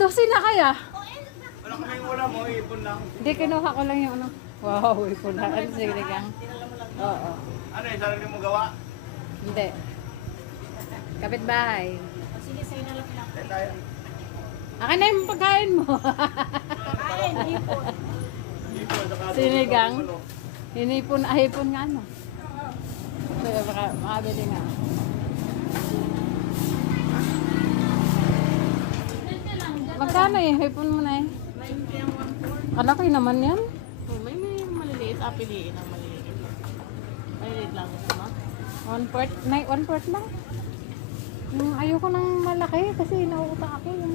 12 na kaya? Wala kaming wala mo, ipon lang. Hindi, kinuha ko lang yung ano. Wow, ipon na. Ano sinigang? Oo. Ano yung sarili mo gawa? Hindi. Kapitbahay. Sige, sa'yo na lang lang. Eh tayo. Akin na yung pagkain mo. Kain, hipon. Ipon, saka Sinigang? Hinipon, hipon nga ano. So, baka makabili nga. Magkano eh? Hipon mo na eh. 90 ang 1/4. Kalaki naman yan. Oh, may maliliit. Piliin ang maliliit. Maliliit lang. Diba? 1/4 lang. Yung ayoko ng malaki kasi nauutak ako yung